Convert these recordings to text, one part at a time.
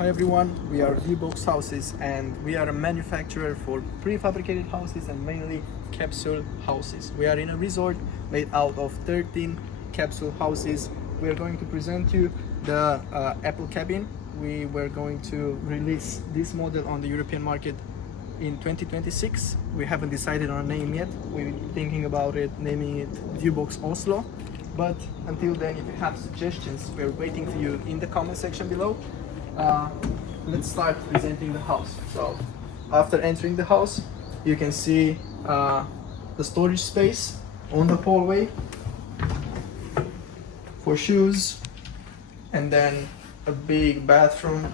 Hi everyone, we are Viewbox houses and we are a manufacturer for prefabricated houses and mainly capsule houses. We are in a resort made out of 13 capsule houses. We are going to present you the Apple cabin. We were going to release this model on the European market in 2026. We haven't decided on a name yet. We're thinking about it, naming it Viewbox Oslo. But until then, if you have suggestions, we're waiting for you in the comment section below. Let's start presenting the house. So after entering the house, you can see the storage space on the hallway for shoes, and then a big bathroom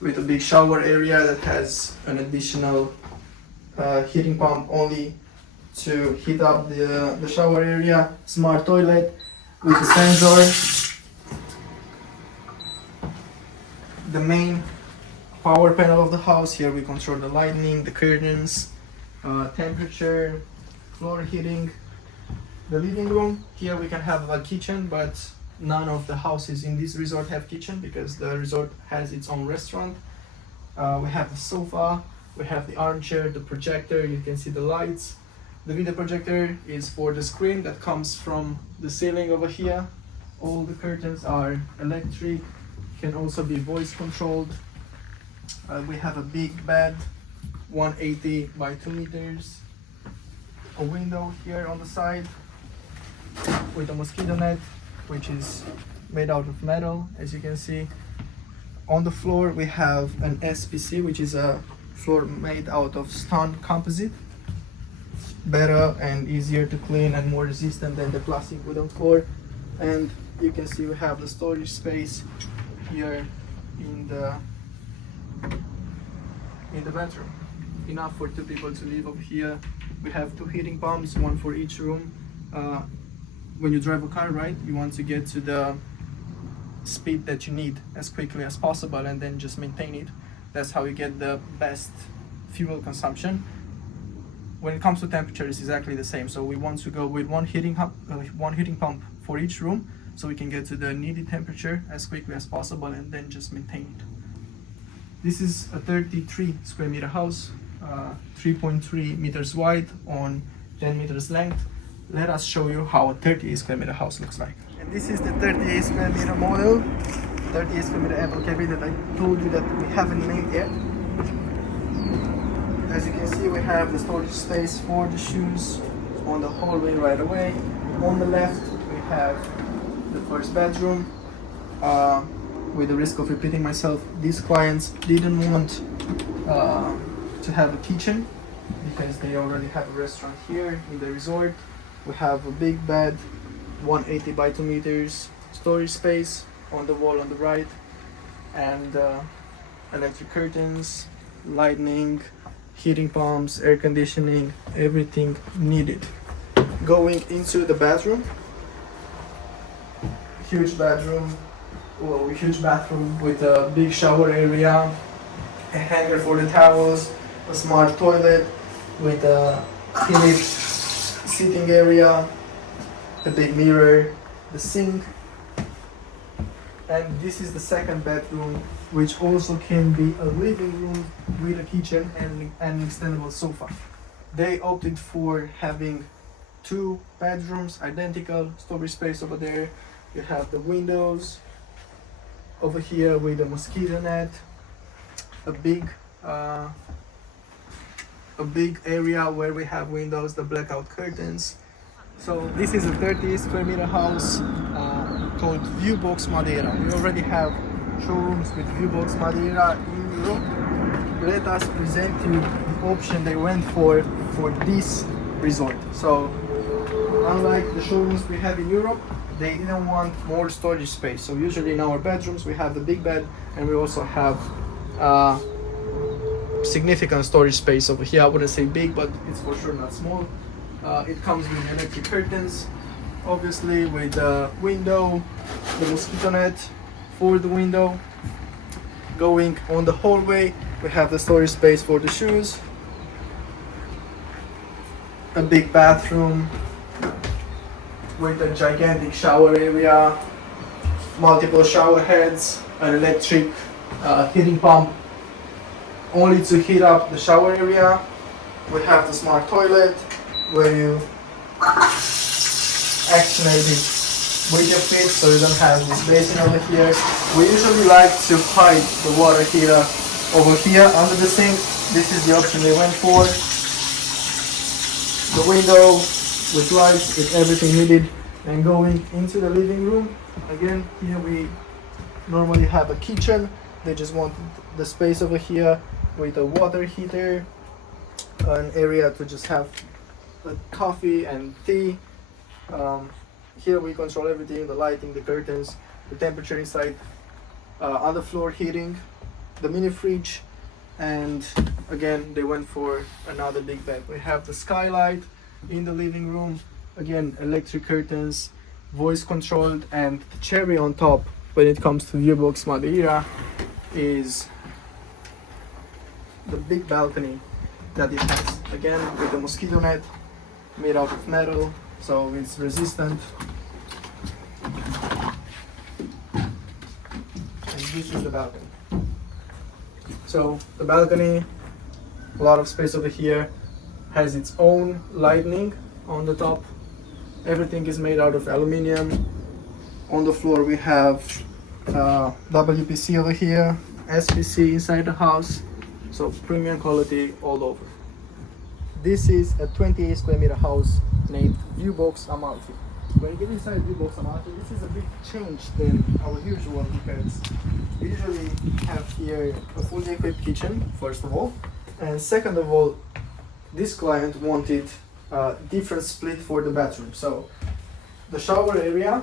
with a big shower area that has an additional heating pump only to heat up the shower area, smart toilet with a sensor. The main power panel of the house. Here we control the lighting, the curtains, temperature, floor heating. The living room, here we can have a kitchen, but none of the houses in this resort have kitchen because the resort has its own restaurant. We have the sofa, we have the armchair, the projector, you can see the lights. The video projector is for the screen that comes from the ceiling over here. All the curtains are electric, can also be voice controlled. We have a big bed, 180 by 2 meters. A window here on the side with a mosquito net, which is made out of metal, as you can see. On the floor we have an SPC, which is a floor made out of stone composite. Better and easier to clean and more resistant than the plastic wooden floor. And you can see we have the storage space here in the bedroom. Enough for 2 people to live over here. We have 2 heating pumps, one for each room. When you drive a car, right, you want to get to the speed that you need as quickly as possible and then just maintain it. That's how you get the best fuel consumption. When it comes to temperature, it's exactly the same. So we want to go with one heating pump for each room, so we can get to the needed temperature as quickly as possible and then just maintain it. This is a 33 square meter house, 3.3 meters wide on 10 meters length. Let us show you how a 38 square meter house looks like. And this is the 38 square meter model, 38 square meter Apple cabin that I told you that we haven't made yet. As you can see, we have the storage space for the shoes on the hallway right away. On the left, we have the first bedroom. With the risk of repeating myself, these clients didn't want to have a kitchen because they already have a restaurant here in the resort. We have a big bed, 180 by 2 meters, storage space on the wall on the right, and electric curtains, lighting, heating pumps, air conditioning, everything needed. Going into the bathroom, huge bathroom with a big shower area, a hanger for the towels, a smart toilet with a Philips sitting area, a big mirror, the sink. And this is the second bedroom, which also can be a living room with a kitchen and an extendable sofa. They opted for having 2 bedrooms, identical storage space over there. You have the windows over here with a mosquito net, a big area where we have windows, the blackout curtains. So this is a 30 square meter house called Viewbox Madiraa. We already have showrooms with Viewbox Madiraa in Europe. Let us present you the option they went for this resort. So unlike the showrooms we have in Europe, they didn't want more storage space. So usually in our bedrooms we have the big bed, and we also have significant storage space over here. I wouldn't say big, but it's for sure not small. It comes with electric curtains, obviously, with the window, the mosquito net for the window. Going on the hallway, we have the storage space for the shoes, a big bathroom with a gigantic shower area, multiple shower heads, an electric heating pump only to heat up the shower area. We have the smart toilet where you actionate it with your feet so you don't have this basin over here. We usually like to hide the water heater over here under the sink. This is the option they went for. The window with lights, with everything needed. And going into the living room, again, here we normally have a kitchen. They just want the space over here with a water heater, an area to just have a coffee and tea. Here we control everything, the lighting, the curtains, the temperature inside, underfloor heating, the mini fridge, and again they went for another big bed. We have the skylight in the living room, again electric curtains, voice controlled, and the cherry on top when it comes to Viewbox Madiraa is the big balcony that it has, again with the mosquito net made out of metal, so it's resistant. And this is the balcony. So the balcony, a lot of space over here, has its own lighting on the top. Everything is made out of aluminium. On the floor we have WPC over here, SPC inside the house, so premium quality all over. This is a 28 square meter house named Viewbox Amatei. When you get inside Vbox Amatei, this is a big change than our usual, because we usually have here a fully equipped kitchen, first of all, and second of all, this client wanted a different split for the bathroom. So the shower area,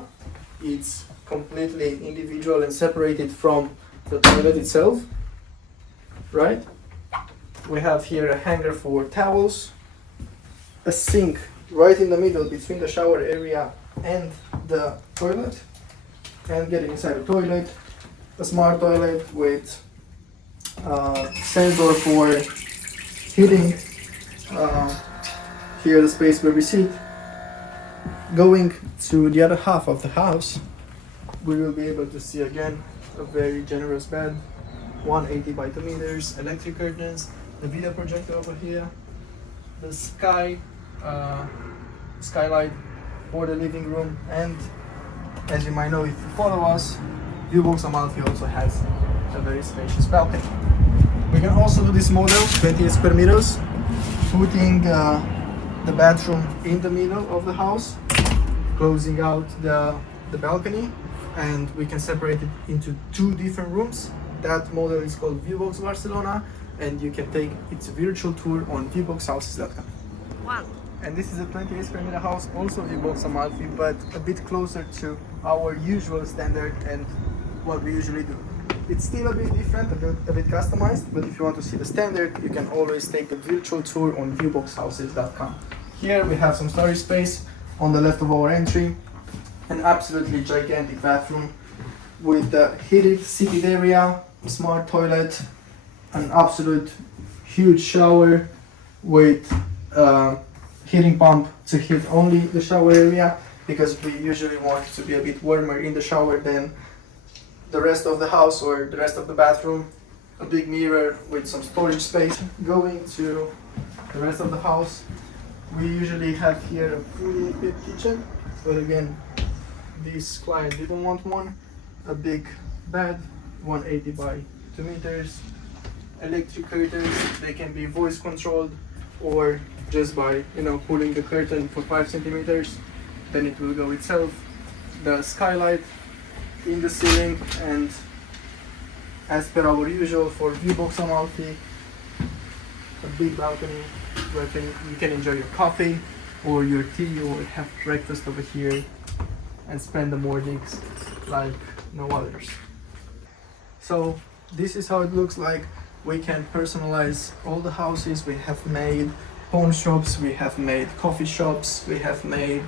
it's completely individual and separated from the toilet itself, right? We have here a hanger for towels, a sink right in the middle between the shower area and the toilet, and getting inside the toilet, a smart toilet with sensor for heating, here the space where we sit. Going to the other half of the house, we will be able to see again a very generous bed, 180 by 2 meters, electric curtains, the video projector over here, the skylight for the living room, and as you might know if you follow us, Viewbox Amatei also has a very spacious balcony. We can also do this model, 28 square meters, putting the bathroom in the middle of the house, closing out the balcony, and we can separate it into 2 different rooms. That model is called Vbox Barcelona, and you can take its virtual tour on vboxhouses.com. Wow. And this is a 28 square meter house, also Vbox Amatei, but a bit closer to our usual standard and what we usually do. It's still a bit different, a bit customized, but if you want to see the standard, you can always take the virtual tour on vboxhouses.com. Here we have some storage space on the left of our entry, an absolutely gigantic bathroom with the heated seated area, smart toilet, an absolute huge shower with heating pump to heat only the shower area, because we usually want it to be a bit warmer in the shower than the rest of the house or the rest of the bathroom. A big mirror with some storage space. Going to the rest of the house, we usually have here a fully equipped kitchen, but again this client didn't want one. A big bed, 180 by 2 meters, electric curtains, they can be voice controlled or just by pulling the curtain for 5 centimeters, then it will go itself. The skylight in the ceiling, and as per our usual for Vbox Amatei, a big balcony where you can enjoy your coffee or your tea or have breakfast over here and spend the mornings like no others. So this is how it looks like. We can personalize all the houses. We have made pawn shops, we have made coffee shops, we have made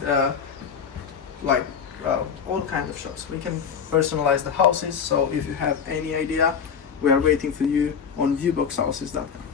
all kinds of shops. We can personalize the houses, so if you have any idea, we are waiting for you on vboxhouses.com.